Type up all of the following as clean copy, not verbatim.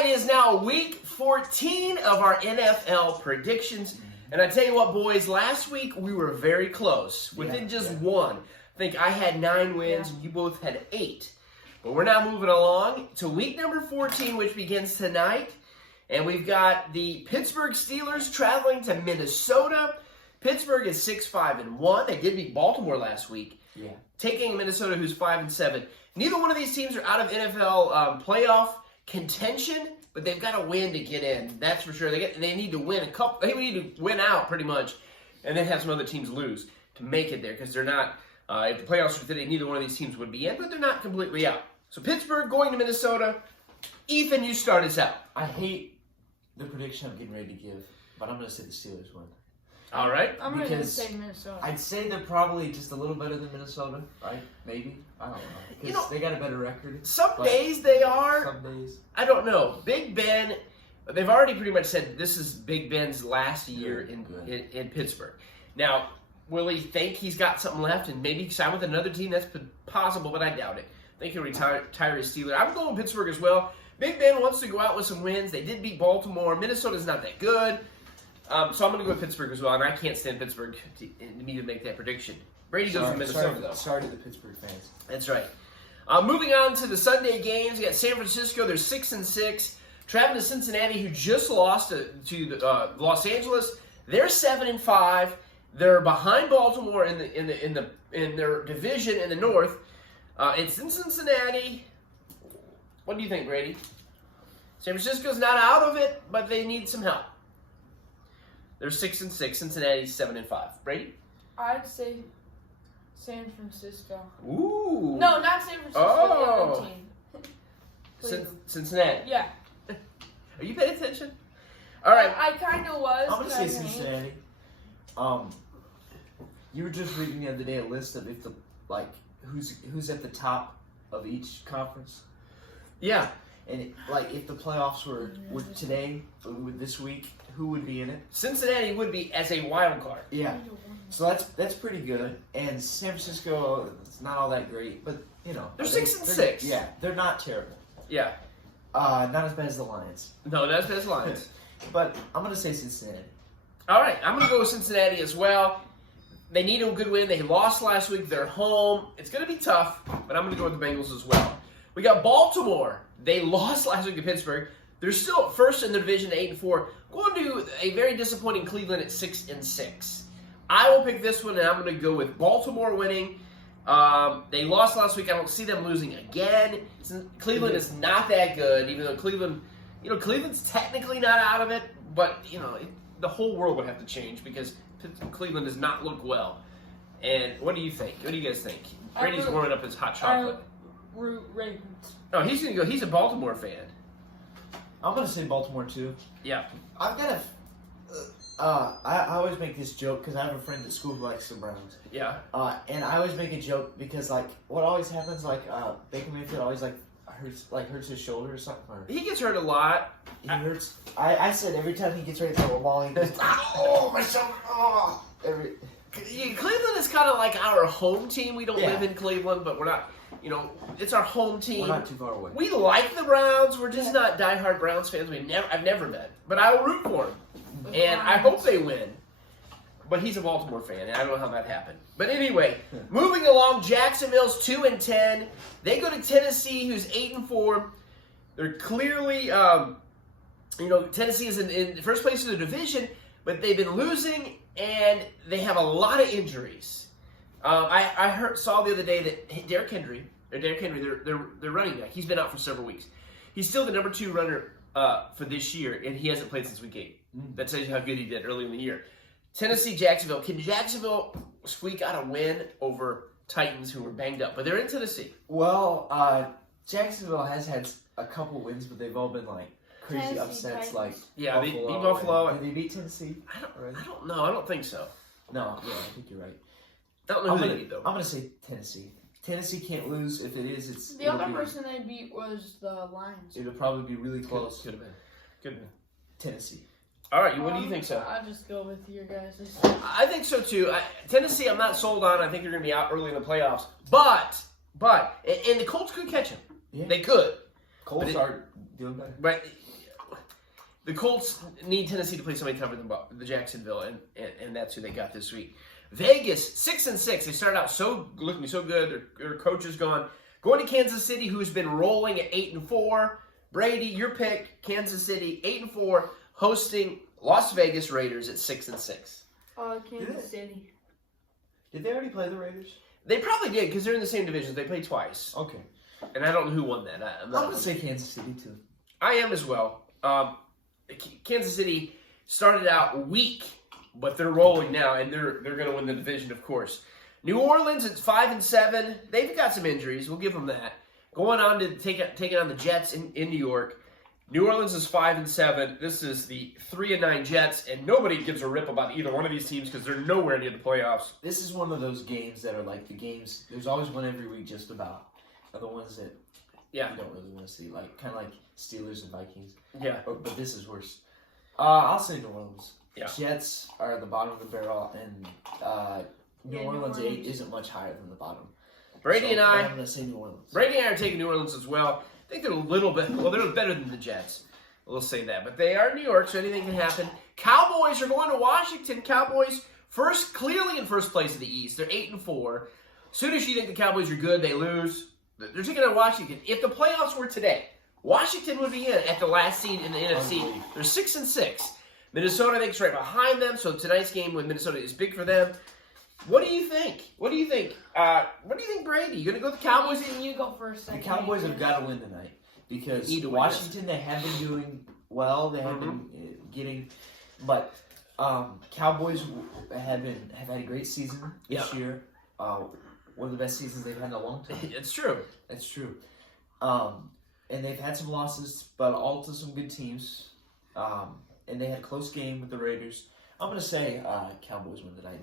right, it is now week 14 of our NFL predictions. And I tell you what, boys, last week we were very close. Within just one. I think I had 9 wins and you both had 8. But we're now moving along to week number 14, which begins tonight. And we've got the Pittsburgh Steelers traveling to Minnesota. Pittsburgh is 6-5-1. They did beat Baltimore last week. Yeah. Taking Minnesota, who's 5-7. Neither one of these teams are out of NFL playoff contention, but they've got to win to get in. That's for sure. They need to win a couple. They need to win out pretty much, and then have some other teams lose to make it there because they're not. If the playoffs were today, neither one of these teams would be in, but they're not completely out. So Pittsburgh going to Minnesota. Ethan, you start us out. I hate the prediction I'm getting ready to give, but I'm going to say the Steelers win. All right. I'm going to say Minnesota. I'd say they're probably just a little better than Minnesota, right? Maybe. I don't know. Because they got a better record. Some days they are. Some days. I don't know. Big Ben, they've already pretty much said this is Big Ben's last year in Pittsburgh. Now, will he think he's got something left and maybe sign with another team? That's possible, but I doubt it. I think he'll retire as Steeler. I'm going with Pittsburgh as well. Big Ben wants to go out with some wins. They did beat Baltimore. Minnesota's not that good. So I'm going to go with Pittsburgh as well, and I can't stand Pittsburgh to make that prediction. Brady goes with Minnesota, though. Sorry to the Pittsburgh fans. That's right. Moving on to the Sunday games, you got San Francisco. They're 6-6. Traveling to Cincinnati, who just lost to Los Angeles. They're 7-5. They're behind Baltimore in their division in the North. It's in Cincinnati. What do you think, Brady? San Francisco's not out of it, but they need some help. They're 6-6. Cincinnati's 7-5. Brady? I'd say San Francisco. Ooh. No, not San Francisco. Oh. The other team. Cincinnati. Yeah. Are you paying attention? All right. I kind of was. I'm going to say Cincinnati. You were just reading the other day a list of who's at the top of each conference. Yeah. And if the playoffs were today, this week, who would be in it? Cincinnati would be as a wild card. Yeah. So that's pretty good. And San Francisco, it's not all that great, but they're 6-6. Yeah, they're not terrible. Yeah. Not as bad as the Lions. No, not as bad as Lions. But I'm gonna say Cincinnati. All right, I'm gonna go with Cincinnati as well. They need a good win. They lost last week. They're home. It's gonna be tough, but I'm gonna go with the Bengals as well. We got Baltimore. They lost last week to Pittsburgh. They're still first in the division, 8-4. Going to a very disappointing Cleveland at 6-6. I will pick this one, and I'm going to go with Baltimore winning. They lost last week. I don't see them losing again. Cleveland is not that good, even though Cleveland's technically not out of it. But the whole world would have to change because Cleveland does not look well. And what do you think? What do you guys think? Brady's warming up his hot chocolate. Ravens. Oh, he's going to go. He's a Baltimore fan. I'm gonna say Baltimore too. Yeah. I've got I always make this joke because I have a friend at school who likes the Browns. Yeah. And I always make a joke because what always happens Baker Mayfield always hurts his shoulder or something. Or He gets hurt a lot. he hurts. I said every time he gets ready to throw a ball, he goes, "Oh my shoulder!" Oh. Cleveland is kind of like our home team. We don't live in Cleveland, but we're not. It's our home team. We're not too far away. We like the Browns. We're just not diehard Browns fans. I've never been, but I will root for them, and I hope they win. But he's a Baltimore fan, and I don't know how that happened. But anyway, moving along, Jacksonville's 2-10. They go to Tennessee, who's 8-4. They're clearly, Tennessee is in first place in the division, but they've been losing, and they have a lot of injuries. I saw the other day that Derrick Henry, their running back, he's been out for several weeks. He's still the number 2 runner for this year, and he hasn't played since week 8. That tells you how good he did early in the year. Tennessee, Jacksonville. Can Jacksonville squeak out a win over Titans, who were banged up? But they're in Tennessee. Well, Jacksonville has had a couple wins, but they've all been crazy Tennessee upsets, Titans. Yeah, Buffalo. they beat Buffalo. Did they beat Tennessee? I don't know. I don't think so. No, yeah, I think you're right. I don't know who they beat, though. I'm going to say Tennessee. Tennessee can't lose. If it is, The other person they beat was the Lions. It'll probably be really close. Could have been. Could have been. Tennessee. All right, what do you think, so? I'll just go with your guys. I think so, too. Tennessee, I'm not sold on. I think they're going to be out early in the playoffs. But, and the Colts could catch them. Yeah. They could. Colts are doing better. But the Colts need Tennessee to play somebody tougher than the Jacksonville, and that's who they got this week. Vegas 6-6. They started out looking so good. Their coach is gone. Going to Kansas City, who's been rolling at 8-4. Brady, your pick, Kansas City 8-4, hosting Las Vegas Raiders at 6-6. Kansas City. Did they already play the Raiders? They probably did because they're in the same division. They played twice, Okay. and I don't know who won that. I'm going to say Kansas City, too. I am as well. Kansas City started out weak, but they're rolling now, and they're going to win the division, of course. New Orleans, it's 5-7. They've got some injuries. We'll give them that. Going on to taking on the Jets in New York. New Orleans is 5-7. This is the 3-9 Jets, and nobody gives a rip about either one of these teams because they're nowhere near the playoffs. This is one of those games that are like the games. There's always one every week, just about. Are the ones that you don't really want to see, like kind of like Steelers and Vikings. Yeah. But this is worse. I'll say New Orleans. Yeah. Jets are at the bottom of the barrel, and New Orleans 8 isn't much higher than the bottom. Brady and I'm I going to say New Orleans. Brady and I are taking New Orleans as well. I think they're a little bit, they're better than the Jets. We'll say that. But they are in New York, so anything can happen. Cowboys are going to Washington. Cowboys clearly in first place of the East. They're 8-4. As soon as you think the Cowboys are good, they lose. They're taking on Washington. If the playoffs were today, Washington would be in at the last seed in the NFC. They're 6-6. Minnesota, I think, is right behind them, so tonight's game with Minnesota is big for them. What do you think? What do you think, Brady? You going to go with the Cowboys? You go first. The Cowboys have got to win tonight because Need to win Washington, they have been doing well. They have been getting, but Cowboys have had a great season this year. One of the best seasons they've had in a long time. It's true. That's true. And they've had some losses, but all to some good teams. And they had a close game with the Raiders. I'm going to say Cowboys win tonight.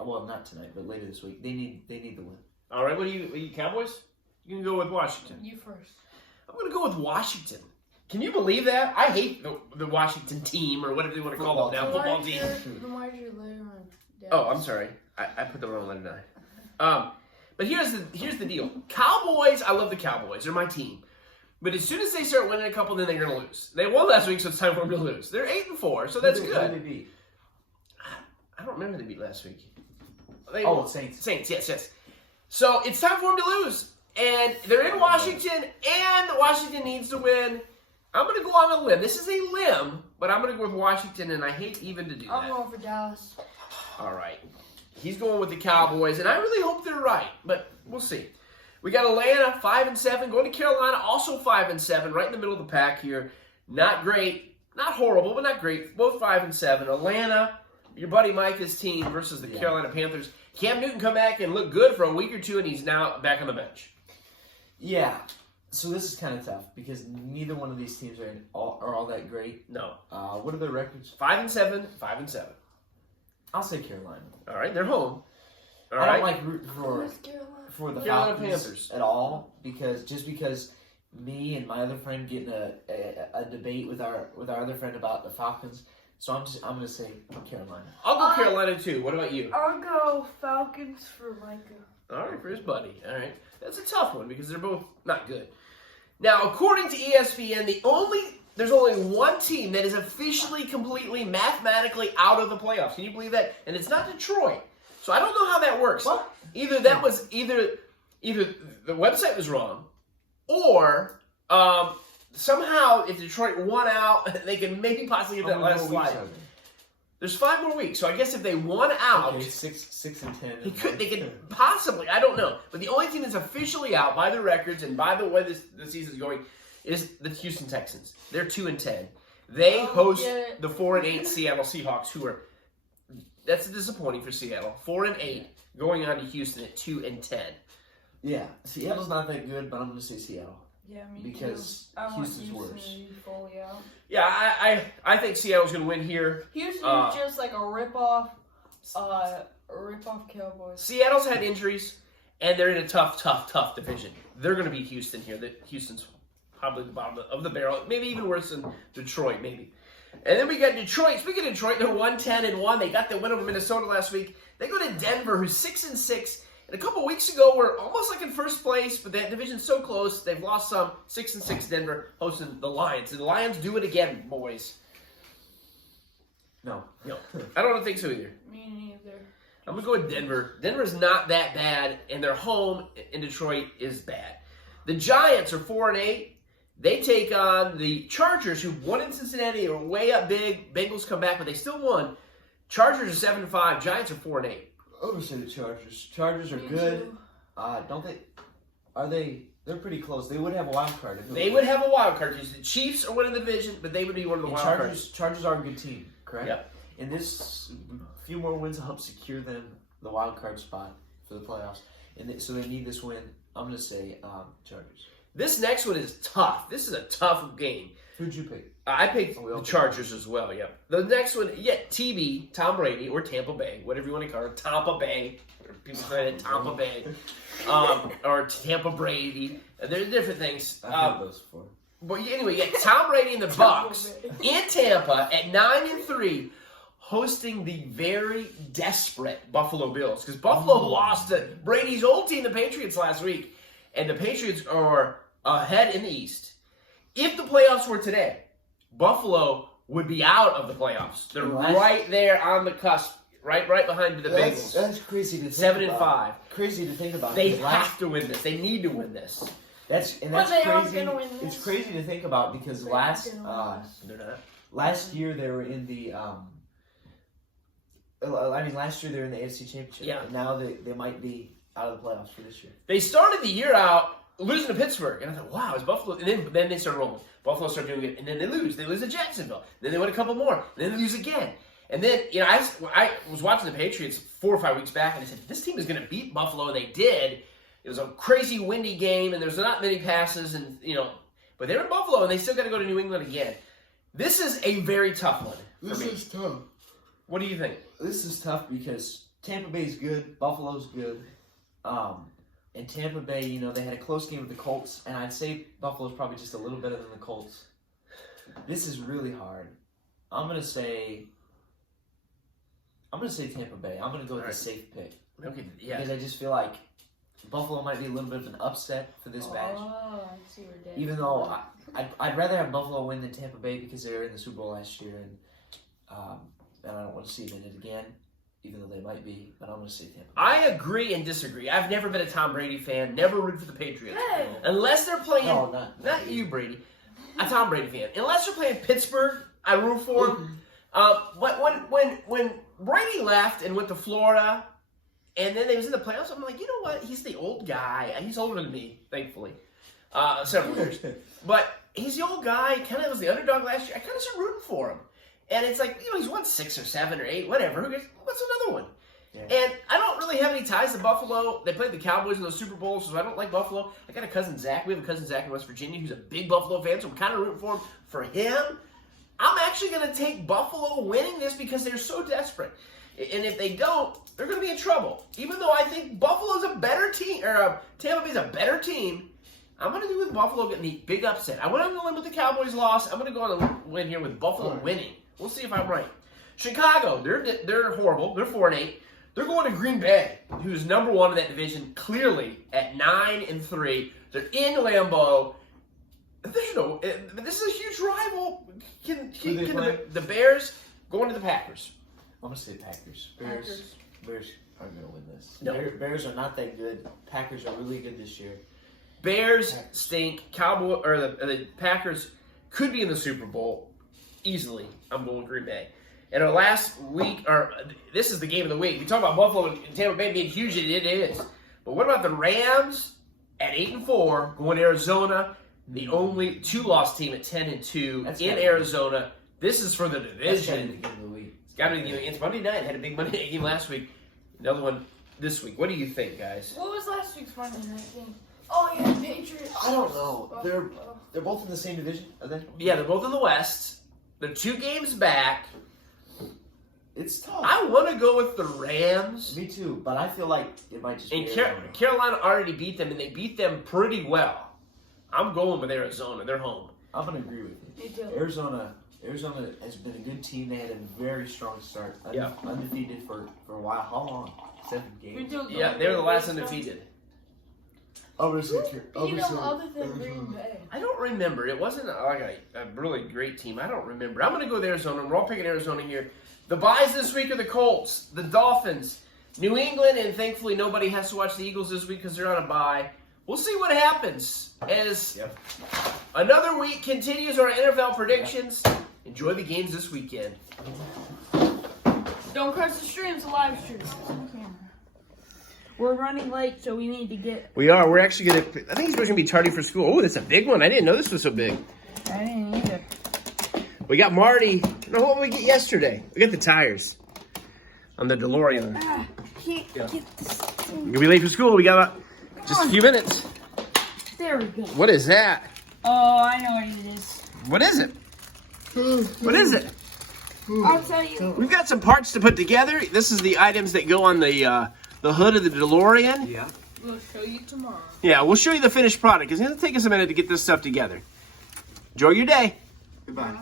Well, not tonight, but later this week. They need the win. All right, what are you Cowboys? You can go with Washington. You first. I'm going to go with Washington. Can you believe that? I hate the Washington team or whatever you want to call them now. Football team. Then why'd you lay on Dallas? Oh, I'm sorry. I put the wrong letter down. But here's the deal. Cowboys, I love the Cowboys. They're my team. But as soon as they start winning a couple, then they're going to lose. They won last week, so it's time for them to lose. They're 8-4, so that's good. Who did they beat? I don't remember they beat last week. Saints. Saints, yes. So it's time for them to lose. And they're in Washington, and Washington needs to win. I'm going to go on a limb. This is a limb, but I'm going to go with Washington, and I hate even to do that. I'm going for Dallas. All right. He's going with the Cowboys, and I really hope they're right, but we'll see. We got Atlanta, 5-7, going to Carolina, also 5-7, right in the middle of the pack here. Not great, not horrible, but not great. Both 5-7. Atlanta, your buddy Micah's team versus the Carolina Panthers. Cam Newton come back and look good for a week or two, and he's now back on the bench. Yeah. So this is kind of tough because neither one of these teams are all that great. No. What are their records? 5-7, 5-7. I'll say Carolina. All right, they're home. All I right. don't like rooting for the Carolina Falcons Panthers at all because me and my other friend get in a debate with our other friend about the Falcons. So I'm going to say Carolina. I'll go Carolina too. What about you? I'll go Falcons for Micah. All right, for his buddy. All right. That's a tough one because they're both not good. Now, according to ESPN, there's only one team that is officially, completely, mathematically out of the playoffs. Can you believe that? And it's not Detroit. So I don't know how that works. What? Either the website was wrong, or somehow if Detroit won out, they can maybe possibly get that last slide. There's 5 more weeks, so I guess if they won out, okay, 6 and 10. they could possibly. I don't know, but the only team that's officially out by the records and by the way the season's going is the Houston Texans. They're 2-10. They host the 4-8 Seattle Seahawks, who are. That's disappointing for Seattle. 4-8, going on to Houston at 2-10. Yeah, Seattle's not that good, but I'm going to say Seattle. Yeah, me because too. I Houston's want worse. Houston to be fully out. Yeah, I think Seattle's going to win here. Houston is just like a rip-off Cowboys. Seattle's had injuries, and they're in a tough division. They're going to beat Houston here. Houston's probably the bottom of the barrel. Maybe even worse than Detroit, maybe. And then we got Detroit. Speaking of Detroit, they're 1-10-1. They got the win over Minnesota last week. They go to Denver, who's 6-6, And a couple weeks ago, we're almost like in first place, but that division's so close. They've lost some. 6-6 Denver hosting the Lions. Did the Lions do it again, boys? No. No. I don't think so either. Me neither. I'm going to go with Denver. Denver's not that bad, and their home in Detroit is bad. The Giants are 4-8. They take on the Chargers, who won in Cincinnati. They were way up big. Bengals come back, but they still won. Chargers are 7-5. Giants are 4-8. I'm gonna say the Chargers. Chargers are Me good. too. Don't they? Are they? They're pretty close. They would have a wild card. If it They was- would have a wild card. The Chiefs are winning the division, but they would be one of the And wild cards. Chargers are a good team, correct? Yep. And this few more wins will help secure them the wild card spot for the playoffs. So they need this win. I'm gonna say Chargers. This next one is tough. This is a tough game. Who'd you pick? I picked Oh, we all the picked Chargers as well, yep. The next one, TB, Tom Brady, or Tampa Bay, whatever you want to call it. Tampa Bay. Or people say it, Tampa Bay. Or Tampa Brady. They're different things. I've heard those before. But anyway, you got Tom Brady and the Bucks in Tampa at 9-3, hosting the very desperate Buffalo Bills. Because Buffalo lost to Brady's old team, the Patriots, last week. And the Patriots are ahead in the East. If the playoffs were today, Buffalo would be out of the playoffs. They're right there on the cusp, right behind the Bengals. That's crazy to think 7-5. about. Crazy to think about. They because have to win this. They need to win this. That's But they aren't crazy. gonna win It's this. crazy to think about because They're not gonna win this. They're not. last year they were in the last year they were in the AFC Championship. Yeah. And now they might be out of the playoffs for this year. They started the year out losing to Pittsburgh, and I thought, wow, is Buffalo? And then they started rolling. Buffalo started doing it, and then they lose. They lose to Jacksonville. Then they win a couple more. And then they lose again. And then, I was watching the Patriots 4 or 5 weeks back, and I said, this team is going to beat Buffalo, and they did. It was a crazy windy game, and there's not many passes, and but they're in Buffalo, and they still got to go to New England again. This is a very tough one for me. tough. What do you think? This is tough because Tampa Bay's good, Buffalo's good, and Tampa Bay, they had a close game with the Colts, and I'd say Buffalo's probably just a little better than the Colts. This is really hard. I'm gonna say Tampa Bay. I'm gonna go with Alright. the safe pick Okay, yeah. because I just feel like Buffalo might be a little bit of an upset for this match. Oh, I see where Dan's Even though going. I'd rather have Buffalo win than Tampa Bay because they were in the Super Bowl last year, and I don't want to see them in it again, even though they might be. But I'm going to say Tampa Bay. I agree and disagree. I've never been a Tom Brady fan. Never rooted for the Patriots. Hey. Unless they're playing, No, not you, Brady, a Tom Brady fan. Unless they're playing Pittsburgh, I root for them. But when Brady left and went to Florida, and then they was in the playoffs, I'm like, you know what? He's the old guy. He's older than me, thankfully, several years. But he's the old guy. Kind of was the underdog last year. I kind of started rooting for him. And it's like, he's won 6 or 7 or 8, whatever. Who cares? What's another one? Yeah. And I don't really have any ties to Buffalo. They played the Cowboys in the Super Bowl, so I don't like Buffalo. I got a cousin, Zach. We have a cousin, Zach, in West Virginia, who's a big Buffalo fan, so I'm kind of rooting for him. For him, I'm actually going to take Buffalo winning this because they're so desperate. And if they don't, they're going to be in trouble. Even though I think Buffalo's a better team, or Tampa Bay's a better team, I'm going to do with Buffalo getting the big upset. I went on the limb with the Cowboys loss. I'm going to go on the win here with Buffalo winning. We'll see if I'm right. Chicago, they're horrible. They're 4-8. They're going to Green Bay, who's number 1 in that division, clearly at 9-3. They're in Lambeau. This is a huge rival. Can the Bears go into the Packers? I'm going to say Packers. Packers. Bears are going to win this. No. Bears are not that good. Packers are really good this year. Bears stink. The Packers could be in the Super Bowl easily. I'm going Green Bay. And our last week, this is the game of the week. We talk about Buffalo and Tampa Bay being huge. It is. But what about the Rams at 8-4 going to Arizona? The only 2-loss team at 10-2 in Arizona. This is for the That's gotta be division. the game of the week. It's got to be the game. It's Monday night. Had a big Monday night game last week. Another one this week. What do you think, guys? What was last week's Monday night game? Oh, yeah, Patriots. I don't know. Buffalo. They're both in the same division, are they? Yeah, they're both in the West. They're 2 games back. It's tough. I want to go with the Rams. Me too, but I feel like it might just be And Arizona. Carolina already beat them, and they beat them pretty well. I'm going with Arizona. They're home. I'm going to agree with you. Me too. Arizona has been a good team. They had a very strong start. Yeah. Undefeated for a while. How long? 7 games. Yeah, they were the last undefeated. Who beat them other than Green Bay? I don't remember. It wasn't like a really great team. I don't remember. I'm going to go with Arizona. We're all picking Arizona here. The buys this week are the Colts, the Dolphins, New England, and thankfully nobody has to watch the Eagles this week because they're on a bye. We'll see what happens as another week continues our NFL predictions. Enjoy the games this weekend. Don't crush the stream, it's a live stream. We're running late, so we need to get. We are. We're actually going to, I think he's going to be tardy for school. Oh, that's a big one. I didn't know this was so big. I didn't either. We got Marty. No, what did we get yesterday? We got the tires on the DeLorean. Can't get this. You'll be late for school. We got just a few minutes. There we go. What is that? Oh, I know what it is. What is it? What is it? I'll tell you. We've got some parts to put together. This is the items that go on the hood of the DeLorean. Yeah. We'll show you tomorrow. Yeah, we'll show you the finished product. It's going to take us a minute to get this stuff together. Enjoy your day. Goodbye.